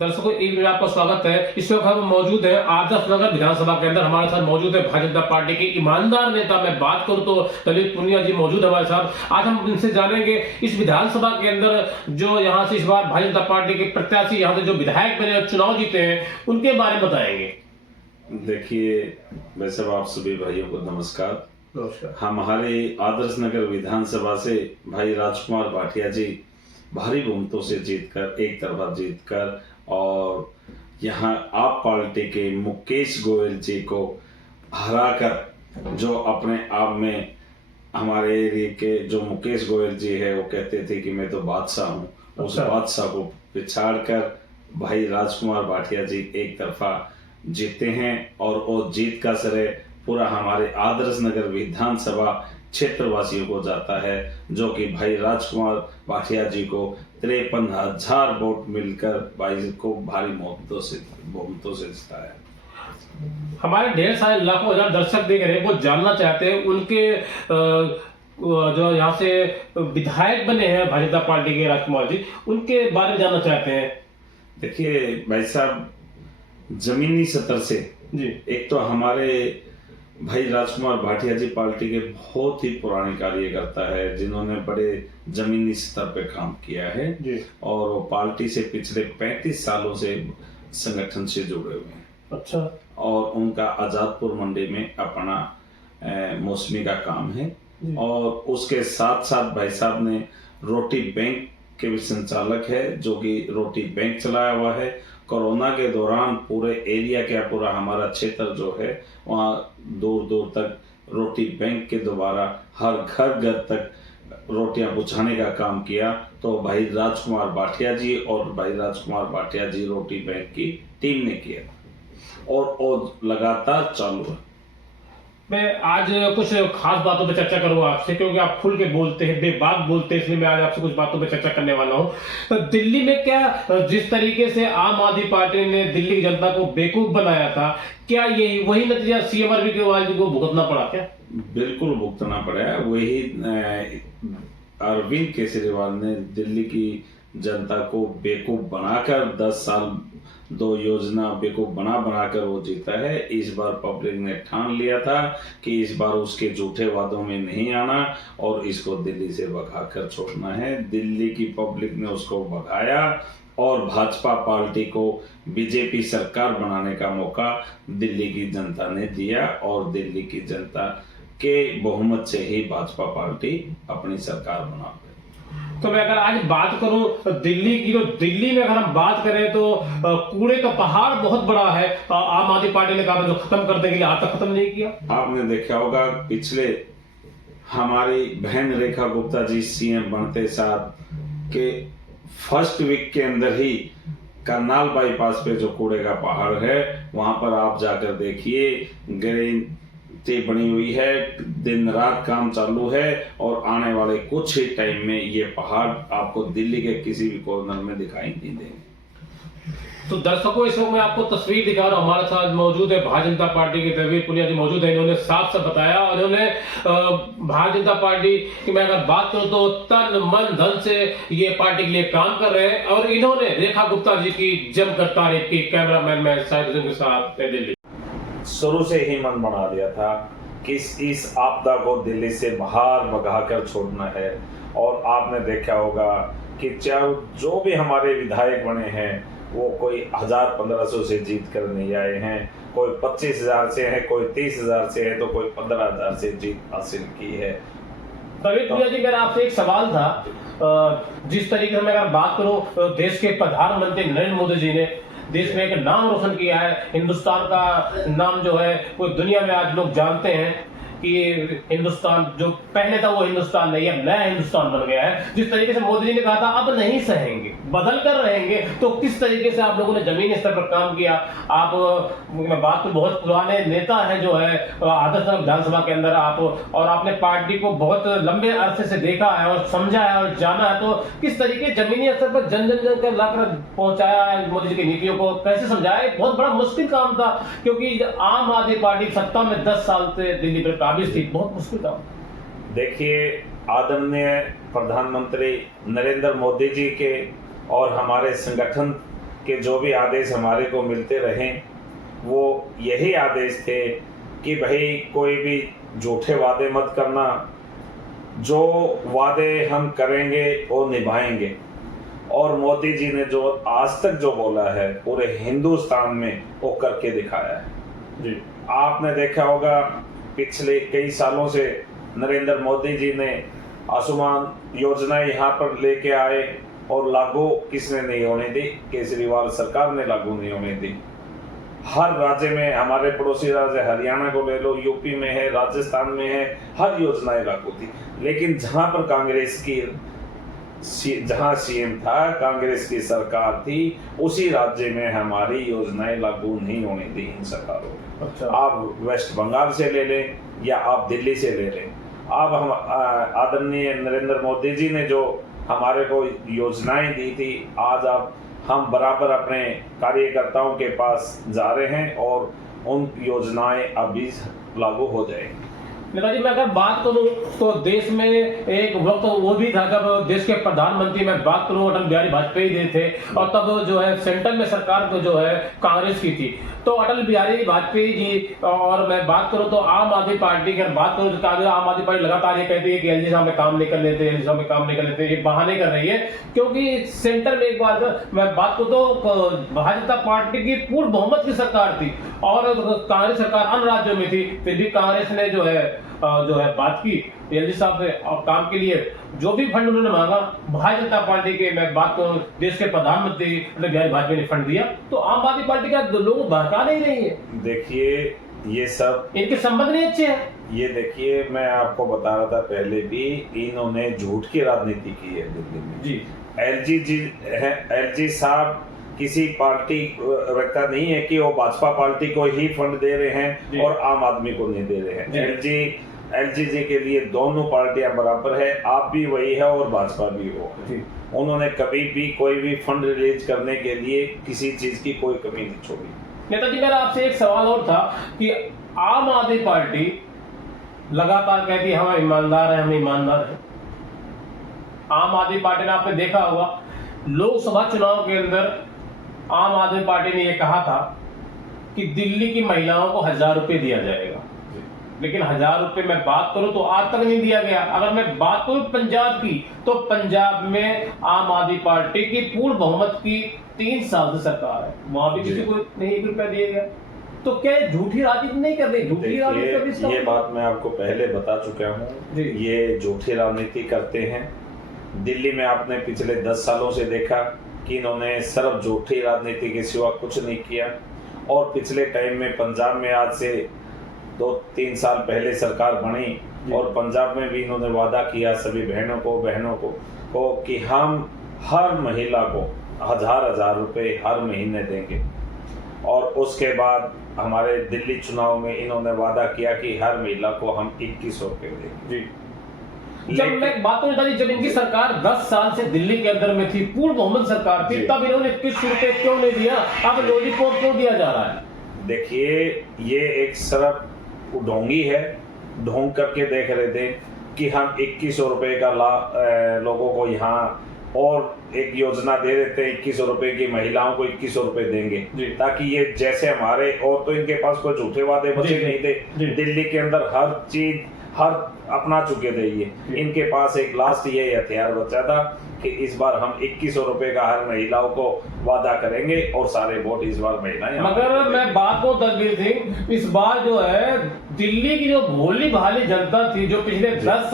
दर्शकों, एक बार आपका स्वागत है। इस वक्त हम मौजूद है आदर्श नगर विधानसभा के अंदर। हमारे साथ मौजूद है भारतीय जनता पार्टी के ईमानदार नेता। मैं बात करूं तो ललित पुनिया जी मौजूद है हमारे साथ। आज हम इनसे जानेंगे इस विधानसभा के अंदर जो यहाँ से इस बार भारतीय जनता पार्टी के प्रत्याशी यहाँ से जो विधायक बने और चुनाव जीते हैं उनके बारे में बताएंगे। देखिए, वैसे आप सभी भाइयों को नमस्कार। नमस्कार। हमारे आदर्श नगर विधानसभा से भाई राजकुमार भाटिया जी भारी बहुमतों से जीतकर, एक तरफा जीतकर, और यहाँ आप पार्टी के मुकेश गोयल जी को हराकर, जो अपने आप में हमारे एरिया के जो मुकेश गोयल जी है वो कहते थे कि मैं तो बादशाह हूँ, उस बादशाह को पिछाड़कर भाई राजकुमार भाटिया जी एक तरफा जीते हैं। और वो जीत का श्रेय पूरा हमारे आदर्श नगर विधानसभा क्षेत्रवासियों को जाता है, जो कि भाई राजकुमार भाटिया जी को 53,000 वोट मिलकर भाई को भारी बहुमतों से जिताया। हमारे ढेर सारे लाखों हजार दर्शक देख रहे हैं, वो जानना चाहते हैं उनके जो यहाँ से विधायक बने हैं भारतीय जनता पार्टी के राजकुमार जी, उनके बारे में जानना चाहते हैं। देखिए भाई साहब, जमीनी स्तर से जी, एक तो हमारे भाई राजकुमार भाटिया जी पार्टी के बहुत ही पुराने कार्यकर्ता है, जिन्होंने बड़े जमीनी स्तर पे काम किया है जी। और वो पार्टी से पिछले 35 सालों से संगठन से जुड़े हुए हैं। अच्छा। और उनका आजादपुर मंडी में अपना मौसमी का काम है। और उसके साथ साथ भाई साहब ने रोटी बैंक के भी संचालक है, जो कि रोटी बैंक चलाया हुआ है। कोरोना के दौरान पूरे एरिया का पूरा हमारा क्षेत्र जो है वहाँ दूर दूर तक रोटी बैंक के द्वारा हर घर तक रोटियां पहुँचाने का काम किया। तो भाई राजकुमार भाटिया जी और भाई राजकुमार भाटिया जी रोटी बैंक की टीम ने किया और वो लगातार चालू है। मैं आज कुछ खास बातों पे चर्चा करूंगा आपसे, क्योंकि आप खुल के बोलते हैं, बेबाक बोलते हैं, इसलिए मैं आज आपसे कुछ बातों पे चर्चा करने वाला हूं। तो दिल्ली में क्या जिस तरीके से आम आदमी पार्टी ने दिल्ली की जनता को बेवकूफ बनाया था, क्या यही वही नतीजा सीएम अरविंद केजरीवाल को भुगतना पड़ा क्या? बिल्कुल भुगतना पड़ा। वही अरविंद केजरीवाल ने दिल्ली की जनता को बेवकूफ बनाकर 10 साल 2 योजना बेवकूफ बनाकर वो जीता है। इस बार पब्लिक ने ठान लिया था कि इस बार उसके झूठे वादों में नहीं आना और इसको दिल्ली से भगाकर छोड़ना है। दिल्ली की पब्लिक ने उसको भगाया और भाजपा पार्टी को बीजेपी सरकार बनाने का मौका दिल्ली की जनता ने दिया और दिल्ली की जनता के बहुमत से ही भाजपा पार्टी अपनी सरकार बना पाई। तो मैं अगर आज बात करूं तो दिल्ली की, तो दिल्ली में अगर हम बात करें तो कूड़े का पहाड़ बहुत बड़ा है। आम आदमी पार्टी ने कहा जो खत्म करने के लिए आज तक खत्म नहीं किया। आपने देखा होगा पिछले हमारी बहन रेखा गुप्ता जी सीएम बनते साथ के फर्स्ट वीक के अंदर ही करनाल बाईपास पे जो कूड़े का पहाड़ है वहां पर आप जाकर देखिए, ग्रीन बनी हुई है, दिन रात काम चालू है और आने वाले कुछ ही टाइम में ये पहाड़ आपको दिल्ली के किसी भी कॉर्नर में दिखाई नहीं देंगे। तो दर्शकों, इस वक्त मैं आपको तस्वीर दिखा रहा हूँ। हमारे साथ मौजूद है भारतीय जनता पार्टी के ललित पुनिया जी मौजूद है। इन्होंने साफ साफ बताया और इन्होंने भारतीय जनता पार्टी की मैं अगर बात करूं तो तन मन धन से ये पार्टी के लिए काम कर रहे हैं। और इन्होंने रेखा गुप्ता जी की जमकर तारीफ की। कैमरामैन में शाहिद के साथ दिल्ली शुरू से ही मन बना दिया था कि इस आपदा को दिल्ली से बाहर भगाकर छोड़ना है। और आपने देखा होगा कि चाहे जो भी हमारे विधायक बने हैं वो कोई 1000-1500 से जीत कर नहीं आए हैं, कोई 25,000 से है, कोई 30,000 से है, तो कोई 15,000 से जीत हासिल की है। ललित पुनिया जी, मेरा आपसे एक सवाल था। जिस तरीके से मैं अगर बात करूं, देश के प्रधानमंत्री नरेंद्र मोदी जी ने देश में एक नाम रोशन किया है। हिंदुस्तान का नाम जो है वो दुनिया में आज लोग जानते हैं कि हिंदुस्तान जो पहले था वो हिंदुस्तान नहीं, अब नया हिंदुस्तान बन गया है। जिस तरीके से मोदी जी ने कहा था अब नहीं सहेंगे, बदल कर रहेंगे, तो किस तरीके से आप लोगों ने जमीनी स्तर पर काम किया? आप बात तो बहुत पुराने नेता है जो है आदर्श नगर विधानसभा के अंदर आप, और आपने पार्टी को बहुत लंबे अरसे से देखा है और समझा है और जाना है। तो किस तरीके जमीनी स्तर पर जन कर लाकर पहुंचाया है मोदी जी की नीतियों को, कैसे समझाया? एक बहुत बड़ा मुश्किल काम था, क्योंकि आम आदमी पार्टी सत्ता में 10 साल से दिल्ली पर काबिज थी, बहुत मुश्किल काम। देखिए, आदरणीय प्रधानमंत्री नरेंद्र मोदी जी के और हमारे संगठन कि जो भी आदेश हमारे को मिलते रहे वो यही आदेश थे कि भाई कोई भी झूठे वादे मत करना, जो वादे हम करेंगे वो निभाएंगे। और मोदी जी ने जो आज तक जो बोला है पूरे हिंदुस्तान में वो करके दिखाया है जी। आपने देखा होगा पिछले कई सालों से नरेंद्र मोदी जी ने आयुष्मान योजना यहाँ पर लेके आए और लागू किसने नहीं होने दी? केजरीवाल सरकार ने लागू नहीं होने दी। हर राज्य में, हमारे पड़ोसी राज्य हरियाणा को ले लो, यूपी में है, राजस्थान में है, हर योजनाएं लागू थी। लेकिन जहां पर कांग्रेस की जहां सीएम था, कांग्रेस की सरकार थी, उसी राज्य में हमारी योजनाएं लागू नहीं होने दी इन सरकारों ने। अच्छा। आप वेस्ट बंगाल से ले लें या आप दिल्ली से ले लें, अब हम आदरणीय नरेंद्र मोदी जी ने जो हमारे को योजनाएं दी थी, आज हम बराबर अपने कार्यकर्ताओं के पास जा रहे हैं और उन योजनाएं अभी लागू हो जाएंगी। नेताजी, मैं अगर बात करूं तो देश में एक वक्त वो भी था जब देश के प्रधानमंत्री, मैं बात करूं अटल बिहारी वाजपेयी जी थे, और तब जो है सेंटर में सरकार तो जो है कांग्रेस की थी। तो अटल बिहारी वाजपेयी जी, और मैं बात करूं तो आम आदमी पार्टी की बात करूं तो आम आदमी पार्टी लगातार ये कहती है कि एलजी साहब में काम नहीं कर लेते, एलजी साहब में काम नहीं कर लेते, ये बहाने कर रही है। क्योंकि सेंटर में एक बार मैं बात करूं तो भारतीय जनता पार्टी की पूर्ण बहुमत की सरकार थी और कांग्रेस सरकार अन्य राज्यों में थी, फिर भी कांग्रेस ने जो है बात की एलजी साहब से, और काम के लिए जो भी फंड उन्होंने मांगा, भारतीय जनता पार्टी के, मैं बात करूं देश के प्रधानमंत्री अटल बिहारी वाजपेयी ने फंड दिया। तो आम आदमी पार्टी का लोग बहका नहीं रही है। देखिए ये सब इनके संबंध नहीं अच्छे हैं। ये देखिए, मैं आपको बता रहा था पहले भी, इन्होंने झूठ की राजनीति की है दिल्ली में जी। एलजी साहब किसी पार्टी रखता नहीं है कि वो भाजपा पार्टी को ही फंड दे रहे हैं और आम आदमी को नहीं दे रहे हैं। एलजी जी के लिए दोनों पार्टियां बराबर है, आप भी वही है और भाजपा भी वो। उन्होंने कभी भी कोई भी फंड रिलीज करने के लिए किसी चीज की कोई कमी नहीं छोड़ी। नेताजी, मेरा आपसे एक सवाल और था कि आम आदमी पार्टी लगातार कहती है हम ईमानदार हैं, हम ईमानदार हैं। आम आदमी पार्टी ने, आपने देखा होगा लोकसभा चुनाव के अंदर आम आदमी पार्टी ने यह कहा था कि दिल्ली की महिलाओं को 1000 रुपए दिया जाएगा, लेकिन 1000 रुपए मैं बात करूं तो आज तक नहीं दिया गया। अगर मैं बात करूं पंजाब की, तो पंजाब में आम आदमी पार्टी की पूर्ण बहुमत की 3 साल से सरकार है, वहां भी किसी को नहीं 1 रुपया दिया गया। तो क्या झूठी राजनीति नहीं कर रही? झूठी राजनीति, ये बात मैं आपको पहले बता चुका हूँ, ये झूठी राजनीति करते हैं। दिल्ली में आपने पिछले 10 सालों से देखा कि इन्होंने सिर्फ झूठी राजनीति के सिवा कुछ नहीं किया। और पिछले टाइम में पंजाब में आज से 2-3 साल पहले सरकार बनी और पंजाब में भी इन्होंने वादा किया सभी बहनों को कि हम हर महिला को 1000 रुपए हर महीने देंगे। और उसके बाद हमारे दिल्ली चुनाव में इन्होंने वादा किया कि हर महिला को हम 2100 रुपए देंगे। जब मैं बात करूं, जब इनकी सरकार 10 साल से दिल्ली के अंदर में थी, पूर्ण बहुमत सरकार थी, तब इन्होंने 21 रुपए क्यों नहीं दिया? अब लॉलीपॉप क्यों दिया जा रहा है? देखिए, ये एक सिर्फ ढोंगी है, ढोंग करके देख रहे थे कि हम 2100 रुपए का लोगों को यहाँ और एक योजना दे देते हैं, 2100 रुपए की महिलाओं को 2100 रुपए देंगे, ताकि ये जैसे हमारे, और तो इनके पास कोई झूठे वादे बचे नहीं थे। दिल्ली के अंदर हर चीज अपना चुके थे ये। इनके पास एक लास्ट ये हथियार बचा था कि इस बार हम 2100 रुपए का हर महिलाओं को वादा करेंगे और सारे वोट इस बार महिलाएं। मगर मैं बात को तकबीर सिंह, इस बार जो है दिल्ली की जो भोली भाली जनता थी, जो पिछले 10